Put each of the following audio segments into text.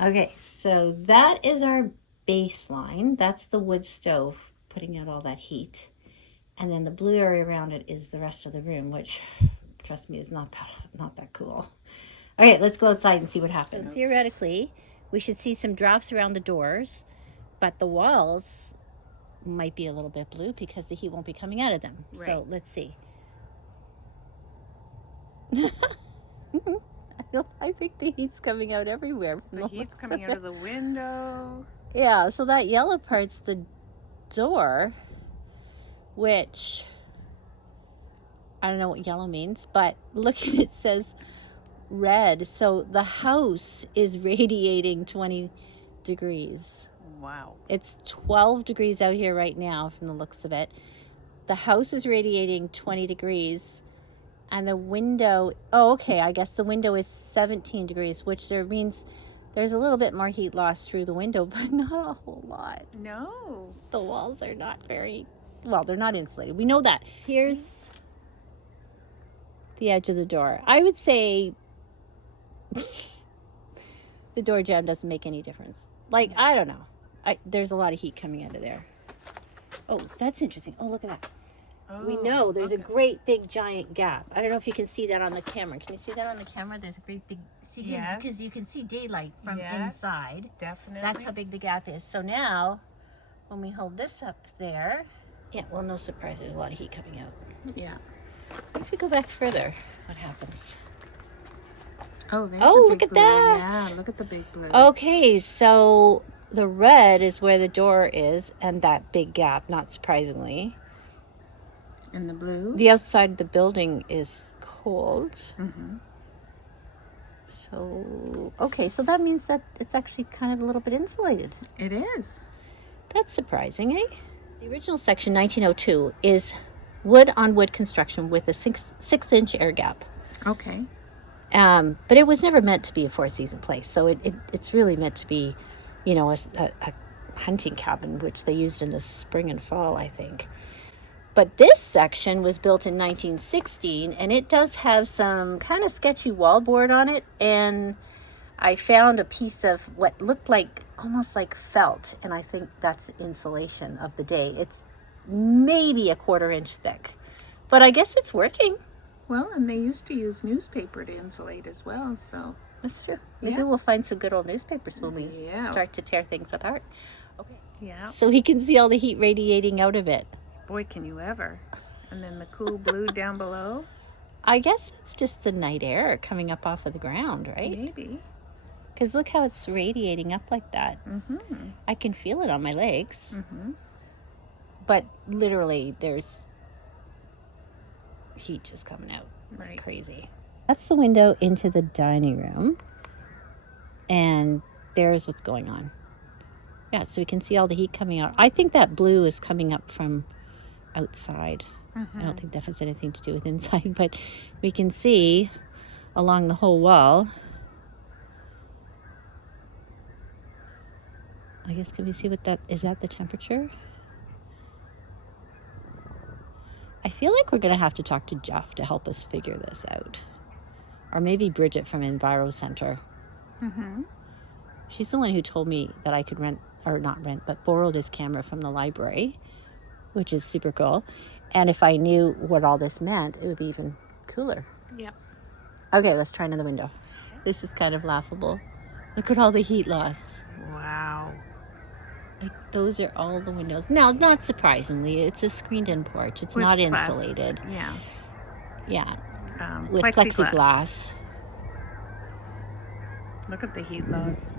Okay, so that is our baseline. That's the wood stove putting out all that heat. And then the blue area around it is the rest of the room, which, trust me, is not that cool. Okay, let's go outside and see what happens. So theoretically, we should see some drafts around the doors, but the walls might be a little bit blue because the heat won't be coming out of them. Right. So let's see. I think the heat's coming out everywhere. The heat's coming out of the window. Yeah, so that yellow part's the door, which I don't know what yellow means, but look at it says red. So the house is radiating 20 degrees. Wow. It's 12 degrees out here right now from the looks of it. The house is radiating 20 degrees. And the window, I guess the window is 17 degrees, which means there's a little bit more heat loss through the window, but not a whole lot. No. The walls are not they're not insulated. We know that. Here's the edge of the door. I would say the door jamb doesn't make any difference. Like, I don't know. There's a lot of heat coming out of there. Oh, that's interesting. Oh, look at that. Oh, we know there's a great big giant gap. I don't know if you can see that on the camera. Can you see that on the camera? There's a great big, because you can see daylight from inside. Definitely. That's how big the gap is. So now, when we hold this up there, no surprise, there's a lot of heat coming out. Yeah. If we go back further, what happens? Oh, there's a big look at blue. that. Yeah, look at the big blue. Okay, so the red is where the door is, and that big gap, not surprisingly. And the blue? The outside of the building is cold. Mm-hmm. So that means that it's actually kind of a little bit insulated. It is. That's surprising, eh? The original section, 1902, is wood on wood construction with a 6-inch air gap. Okay. But it was never meant to be a 4-season place. So it's really meant to be, a hunting cabin, which they used in the spring and fall, I think. But this section was built in 1916, and it does have some kind of sketchy wallboard on it. And I found a piece of what looked like almost like felt, and I think that's insulation of the day. It's maybe a 1/4 inch thick, but I guess it's working. Well, and they used to use newspaper to insulate as well, so that's true. Maybe we'll find some good old newspapers when we start to tear things apart. Okay. Yeah. So we can see all the heat radiating out of it. Boy, can you ever. And then the cool blue down below. I guess it's just the night air coming up off of the ground, right? Maybe. Because look how it's radiating up like that. Mm-hmm. I can feel it on my legs. Mm-hmm. But literally, there's heat just coming out. Right. Crazy. That's the window into the dining room. And there's what's going on. Yeah, so we can see all the heat coming out. I think that blue is coming up from outside. Mm-hmm. I don't think that has anything to do with inside, but we can see along the whole wall. I guess, can we see what that is? That the temperature? I feel like we're going to have to talk to Jeff to help us figure this out. Or maybe Bridget from Enviro Center. Mm-hmm. She's the one who told me that I could but borrow this camera from the library, which is super cool. And if I knew what all this meant, it would be even cooler. Yep. Okay, let's try another window. This is kind of laughable. Look at all the heat loss. Wow. Like, those are all the windows. Now, not surprisingly, it's a screened-in porch. It's not insulated. Yeah. Yeah. With plexiglass. Look at the heat loss.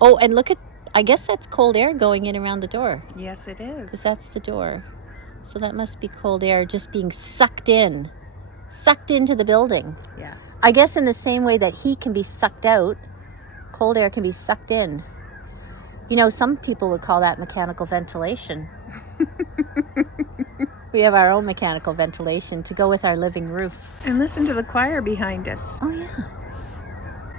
Oh, and look at, I guess that's cold air going in around the door. Yes, it is. Because that's the door. So that must be cold air just being sucked into the building. Yeah. I guess in the same way that heat can be sucked out, cold air can be sucked in. Some people would call that mechanical ventilation. We have our own mechanical ventilation to go with our living roof. And listen to the choir behind us. Oh, yeah.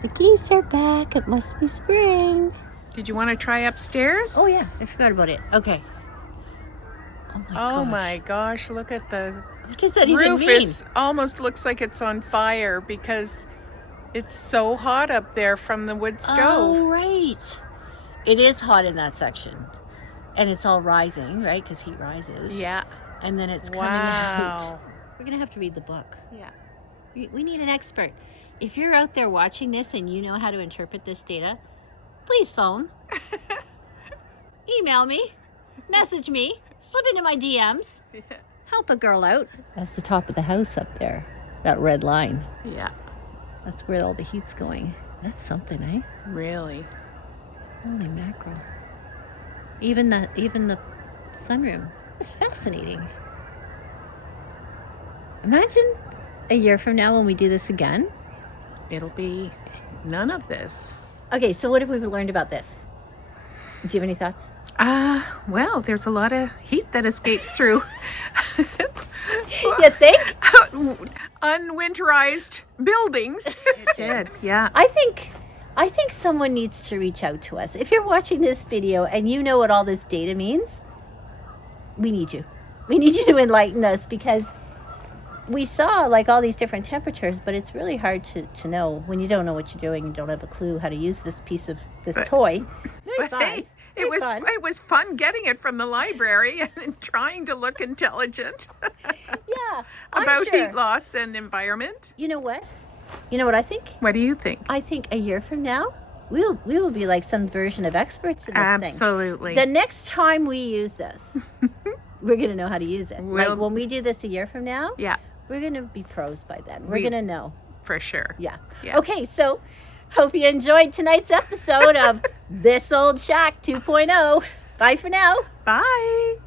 The geese are back. It must be spring. Did you want to try upstairs? Oh, yeah. I forgot about it. Okay. Oh my gosh. Look at the what does that even mean? Roof almost looks like it's on fire because It's so hot up there from the wood stove. Oh, right. It is hot in that section. And it's all rising, right? Because heat rises. Yeah. And then it's coming out. We're going to have to read the book. Yeah. We need an expert. If you're out there watching this and you know how to interpret this data, please phone. Email me. Message me. Slip into my DMs. Yeah. Help a girl out. That's the top of the house up there. That red line. Yeah. That's where all the heat's going. That's something, eh? Really. Holy mackerel. Even the sunroom. It's fascinating. Imagine a year from now when we do this again. It'll be none of this. Okay, so what have we learned about this? Do you have any thoughts? Well, there's a lot of heat that escapes through You think? unwinterized buildings. It did, yeah. I think someone needs to reach out to us. If you're watching this video and you know what all this data means, we need you. We need you to enlighten us, because we saw like all these different temperatures, but it's really hard to know when you don't know what you're doing and don't have a clue how to use this piece of toy. Very fun. Hey, it was fun getting it from the library and trying to look intelligent Yeah. about heat loss and environment. You know what? You know what I think? What do you think? I think a year from now, we will be like some version of experts in this thing. Absolutely. The next time we use this, we're going to know how to use it. Like when we do this a year from now, Yeah, we're going to be pros by then. We're going to know. for sure. Yeah. Yeah. Okay, so hope you enjoyed tonight's episode of This Old Shack 2.0. Bye for now. Bye.